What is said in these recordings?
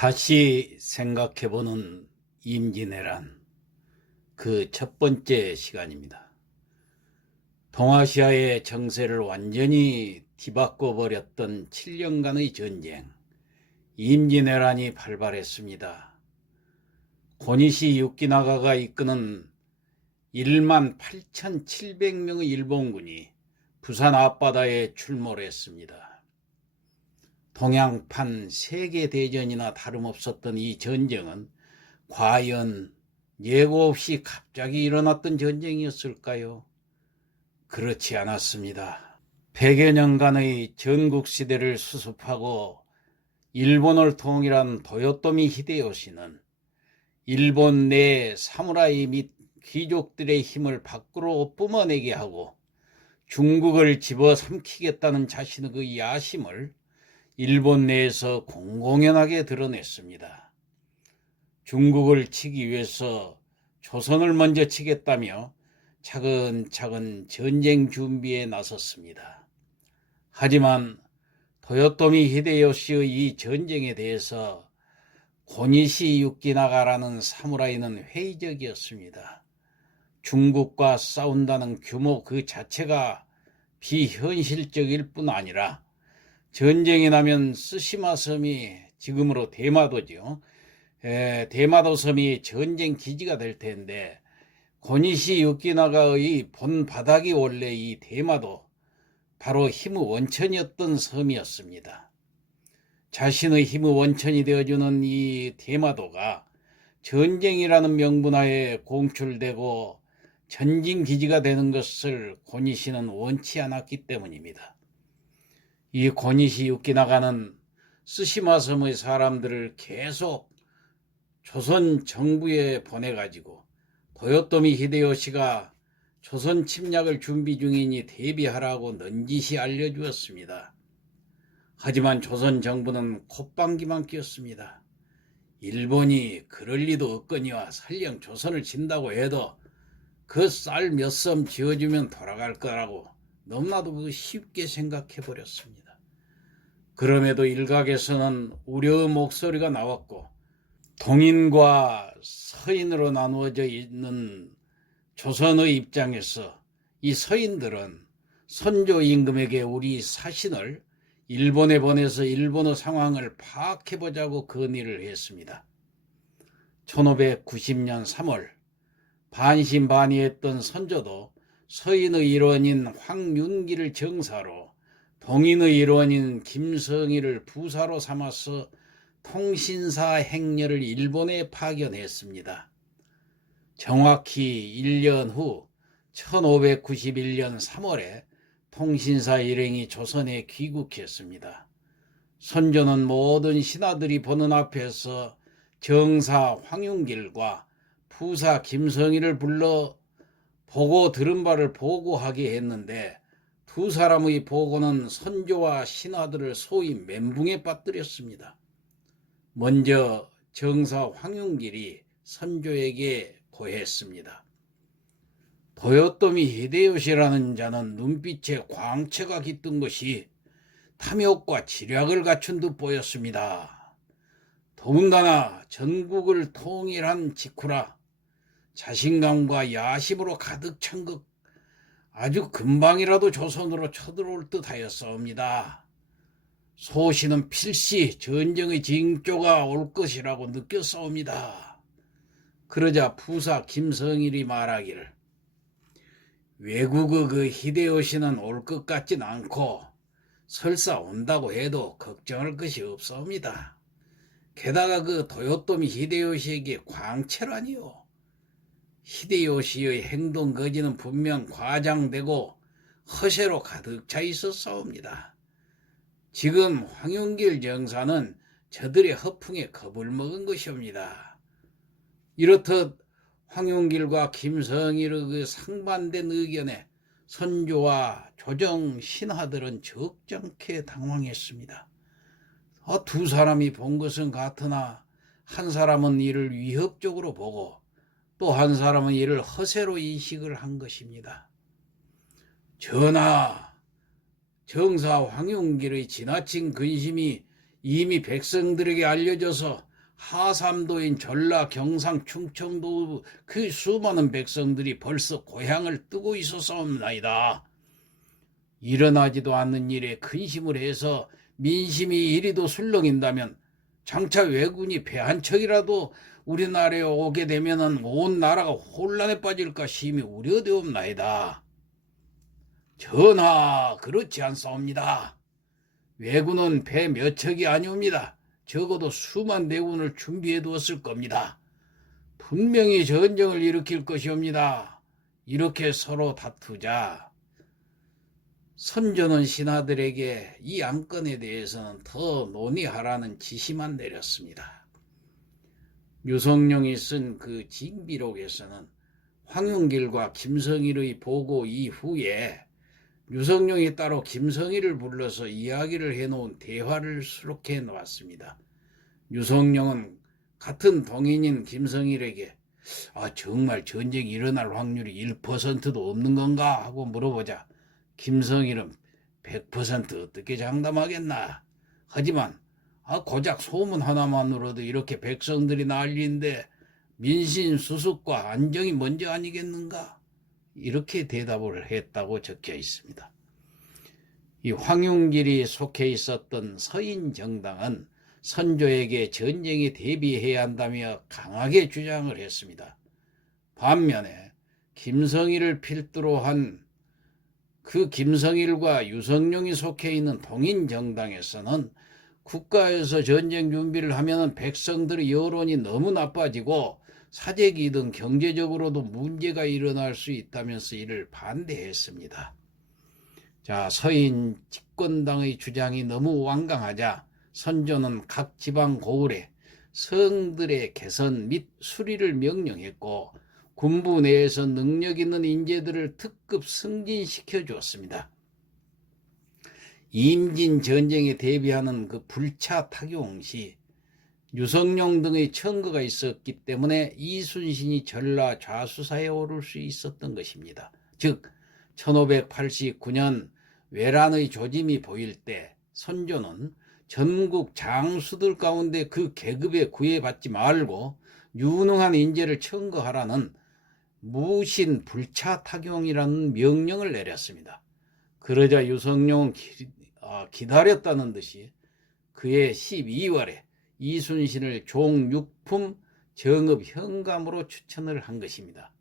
다시 생각해보는 임진왜란, 그 첫 번째 시간입니다. 동아시아의 정세를 완전히 뒤바꿔버렸던 7년간의 전쟁, 임진왜란이 발발했습니다. 고니시 유키나가가 이끄는 18,700명의 일본군이 부산 앞바다에 출몰했습니다. 동양판 세계대전이나 다름없었던 이 전쟁은 과연 예고 없이 갑자기 일어났던 전쟁이었을까요? 그렇지 않았습니다. 100여 년간의 전국시대를 수습하고 일본을 통일한 도요토미 히데요시는 일본 내 사무라이 및 귀족들의 힘을 밖으로 뿜어내게 하고 중국을 집어삼키겠다는 자신의 그 야심을 일본 내에서 공공연하게 드러냈습니다. 중국을 치기 위해서 조선을 먼저 치겠다며 차근차근 전쟁 준비에 나섰습니다. 하지만 도요토미 히데요시의 이 전쟁에 대해서 고니시 유키나가라는 사무라이는 회의적이었습니다. 중국과 싸운다는 규모 그 자체가 비현실적일 뿐 아니라 전쟁이 나면 쓰시마 섬이 지금으로 대마도죠. 대마도 섬이 전쟁 기지가 될 텐데 고니시 유키나가의 본 바닥이 원래 이 대마도 바로 힘의 원천이었던 섬이었습니다. 자신의 힘의 원천이 되어주는 이 대마도가 전쟁이라는 명분하에 공출되고 전진 기지가 되는 것을 고니시는 원치 않았기 때문입니다. 이 고니시 유키나가는 쓰시마 섬의 사람들을 계속 조선 정부에 보내가지고 도요토미 히데요시가 조선 침략을 준비 중이니 대비하라고 넌지시 알려주었습니다. 하지만 조선 정부는 콧방귀만 뀌었습니다. 일본이 그럴 리도 없거니와 설령 조선을 친다고 해도 그 쌀 몇 섬 지어주면 돌아갈 거라고 너무나도 쉽게 생각해버렸습니다. 그럼에도 일각에서는 우려의 목소리가 나왔고 동인과 서인으로 나누어져 있는 조선의 입장에서 이 서인들은 선조 임금에게 우리 사신을 일본에 보내서 일본의 상황을 파악해보자고 건의를 했습니다. 1590년 3월 반신반의했던 선조도 서인의 일원인 황윤기를 정사로 동인의 일원인 김성희를 부사로 삼아서 통신사 행렬을 일본에 파견했습니다. 정확히 1년 후 1591년 3월에 통신사 일행이 조선에 귀국했습니다. 선조는 모든 신하들이 보는 앞에서 정사 황윤길과 부사 김성희를 불러 보고 들은 바를 보고하게 했는데 두 사람의 보고는 선조와 신하들을 소위 멘붕에 빠뜨렸습니다. 먼저 정사 황윤길이 선조에게 고했습니다. 도요토미 히데요시라는 자는 눈빛에 광채가 깃든 것이 탐욕과 지략을 갖춘 듯 보였습니다. 더군다나 전국을 통일한 직후라 자신감과 야심으로 가득 찬 것 아주 금방이라도 조선으로 쳐들어올 듯 하였사옵니다. 소신은 필시 전쟁의 징조가 올 것이라고 느꼈사옵니다. 그러자 부사 김성일이 말하기를 외국의 그 히데요시는 올 것 같진 않고 설사 온다고 해도 걱정할 것이 없사옵니다. 게다가 그 도요토미 히데요시에게 광채라니요. 히데요시의 행동 거지는 분명 과장되고 허세로 가득 차 있었사옵니다. 지금 황윤길 정사는 저들의 허풍에 겁을 먹은 것이옵니다. 이렇듯 황윤길과 김성일의 그 상반된 의견에 선조와 조정 신하들은 적잖게 당황했습니다. 두 사람이 본 것은 같으나 한 사람은 이를 위협적으로 보고 또 한 사람은 이를 허세로 인식을 한 것입니다. 전하, 정사 황윤길의 지나친 근심이 이미 백성들에게 알려져서 하삼도인 전라, 경상, 충청도 그 수많은 백성들이 벌써 고향을 뜨고 있었사옵나이다. 일어나지도 않는 일에 근심을 해서 민심이 이리도 술렁인다면 장차 왜군이 배 한 척이라도 우리나라에 오게 되면은 온 나라가 혼란에 빠질까 심히 우려되옵나이다. 전하, 그렇지 않사옵니다. 왜군은 배 몇 척이 아니옵니다. 적어도 수만 대군을 준비해 두었을 겁니다. 분명히 전쟁을 일으킬 것이옵니다. 이렇게 서로 다투자 선조는 신하들에게 이 안건에 대해서는 더 논의하라는 지시만 내렸습니다. 유성룡이 쓴 그 징비록에서는 황윤길과 김성일의 보고 이후에 유성룡이 따로 김성일을 불러서 이야기를 해놓은 대화를 수록해 놓았습니다. 유성룡은 같은 동인인 김성일에게 정말 전쟁이 일어날 확률이 1%도 없는 건가 하고 물어보자 김성일은 100% 어떻게 장담하겠나. 하지만 고작 소문 하나만으로도 이렇게 백성들이 난리인데 민심수습과 안정이 먼저 아니겠는가? 이렇게 대답을 했다고 적혀 있습니다. 이 황윤길이 속해 있었던 서인정당은 선조에게 전쟁에 대비해야 한다며 강하게 주장을 했습니다. 반면에 김성일을 필두로 한 그 김성일과 유성룡이 속해 있는 동인정당에서는 국가에서 전쟁 준비를 하면 백성들의 여론이 너무 나빠지고 사재기 등 경제적으로도 문제가 일어날 수 있다면서 이를 반대했습니다. 자, 서인 집권당의 주장이 너무 완강하자 선조는 각 지방 고을에 성들의 개선 및 수리를 명령했고 군부 내에서 능력 있는 인재들을 특급 승진시켜 주었습니다. 임진 전쟁에 대비하는 그 불차 타경 시 유성룡 등의 청거가 있었기 때문에 이순신이 전라 좌수사에 오를 수 있었던 것입니다. 즉 1589년 외란의 조짐이 보일 때 선조는 전국 장수들 가운데 그 계급에 구애받지 말고 유능한 인재를 청거하라는 무신 불차 타경이라는 명령을 내렸습니다. 그러자 유성룡은 기다렸다는 듯이 그해 12월에 이순신을 종육품 정읍 현감으로 추천을 한 것입니다.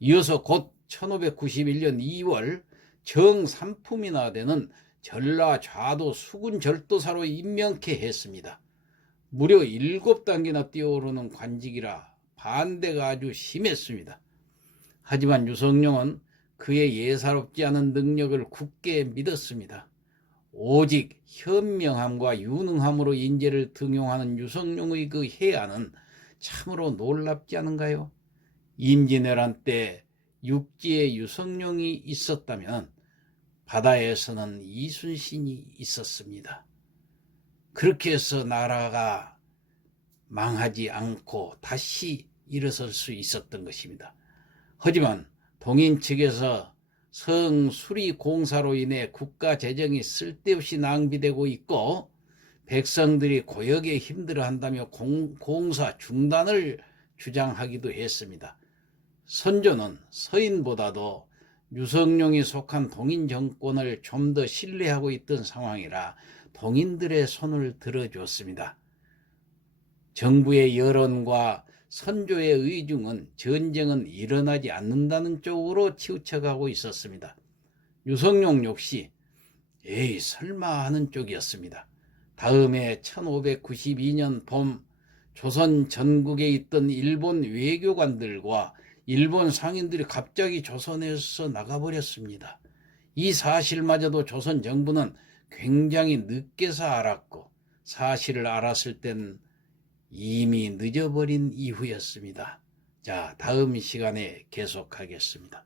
이어서 곧 1591년 2월 정삼품이나 되는 전라 좌도 수군 절도사로 임명케 했습니다. 무려 7단계나 뛰어오르는 관직이라 반대가 아주 심했습니다. 하지만 유성룡은 그의 예사롭지 않은 능력을 굳게 믿었습니다. 오직 현명함과 유능함으로 인재를 등용하는 유성룡의 그 해안은 참으로 놀랍지 않은가요? 임진왜란 때 육지에 유성룡이 있었다면 바다에서는 이순신이 있었습니다. 그렇게 해서 나라가 망하지 않고 다시 일어설 수 있었던 것입니다. 하지만 동인 측에서 성수리 공사로 인해 국가 재정이 쓸데없이 낭비되고 있고 백성들이 고역에 힘들어한다며 공사 중단을 주장하기도 했습니다. 선조는 서인보다도 유성룡이 속한 동인 정권을 좀 더 신뢰하고 있던 상황이라 동인들의 손을 들어줬습니다. 정부의 여론과 선조의 의중은 전쟁은 일어나지 않는다는 쪽으로 치우쳐가고 있었습니다. 유성룡 역시 설마 하는 쪽이었습니다. 다음해 1592년 봄 조선 전국에 있던 일본 외교관들과 일본 상인들이 갑자기 조선에서 나가버렸습니다. 이 사실마저도 조선 정부는 굉장히 늦게서 알았고 사실을 알았을 땐 이미 늦어버린 이후였습니다. 자, 다음 시간에 계속하겠습니다.